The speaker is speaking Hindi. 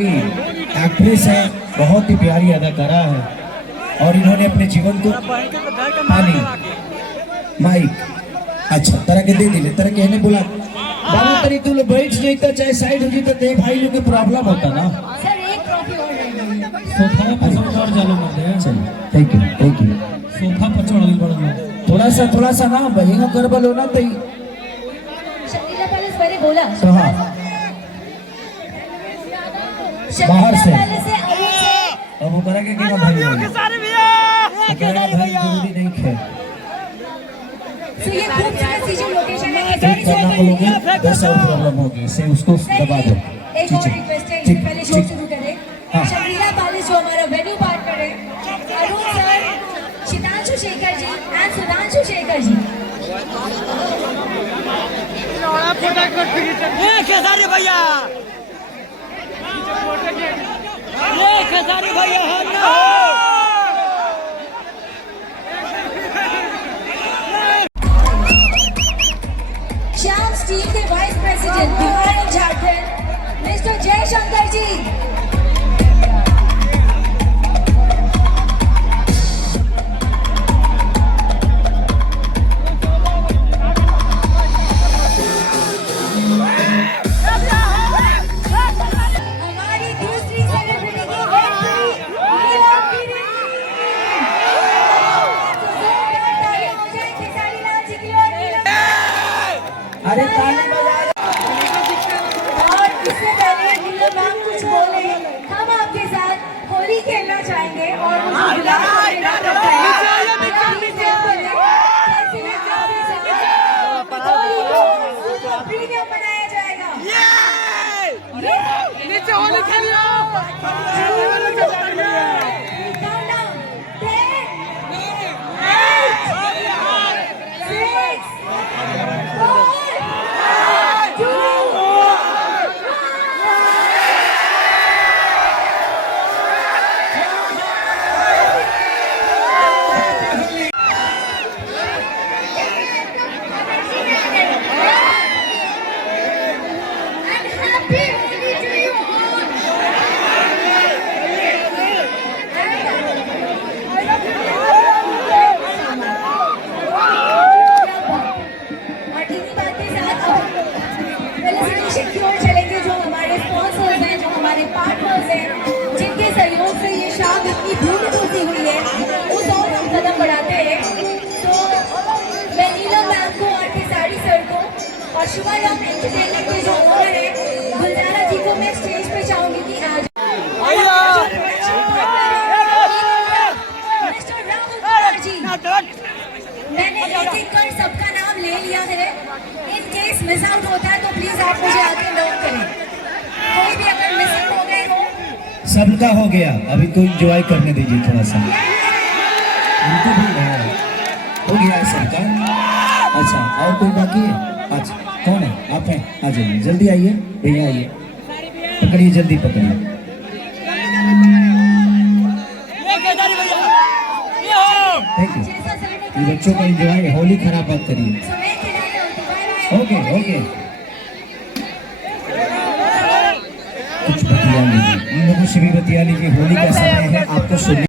एक्ट्रेस है, बहुत ही प्यारी अदाकारा है और इन्होंने अपने जीवन को पानी माइक अच्छा तरह के दे दिले तरह के बोला बाबू तरी तू बैठ नहीं तो चाहे साइड हो तो दे भाई लोग के प्रॉब्लम होता ना सर एक ट्रॉफी और रहेगी सोफा पसंद और चालू करते हैं। चलिए थैंक यू सोफा पचड़ गई बड़ा थोड़ा सा ना बहिंगा कर बोलो ना तो शकीला पैलेस मैंने बोला तो हाँ बाहर से अब वो करा के क्या भाई जरूरी नहीं है तो ये खूबसूरत सी जो लोकेशन है एक करना बोलोगे 10 और प्रॉब्लम होगी इसे उसको दबा दो एक और रिक्वेस्ट है इससे पहले शो शुरू करें शकीला पैलेस जो हमारा वेन्यू पार्टनर है अरुण सर शितांशु शेखर जी एंड सुधांशु शेखर जी खेसारी भैया खेसारी भैया श्याम स्टील के vice president Bihar Jharkhand mister Jaishankar ji अरे ताली बजा और इससे पहले नीलम मैम कुछ बोले हम आपके साथ होली खेलना चाहेंगे और प्रीमियम बनाया जाएगा नीचे होली खेलियो जिनके सहयोग से ये शाम इतनी धूमधूसी हुई है उस और हम कदम बढ़ाते हैं तो मैं नीलम मैम को और खेसारी सर को और शुभाराम एंटरटेनमेंट के जो ओनर है गुलजारा जी को मैं स्टेज पे चाहूंगी कि आज मिस्टर राहुल कुमार जी मैंने एक एक कर सबका नाम ले लिया है इन केस मिस आउट होता है तो प्लीज आप मुझे आगे नोट करें कोई भी अगर मिसिंग हो गए हो सबका हो गया अभी तो एंजॉय करने दीजिए थोड़ा सा उनको भी हो गया है सबका अच्छा और कोई बाकी है अच्छा कौन है आप हैं आ जाइए जल्दी आइए भैया आइए पकड़िए जल्दी पकड़िए थैंक यू ये बच्चों का एंजॉय होली खराब बात करिए ओके कुछ बतिया लीजिए इन लोगों से भी बतिया लीजिए होली का समय है आपको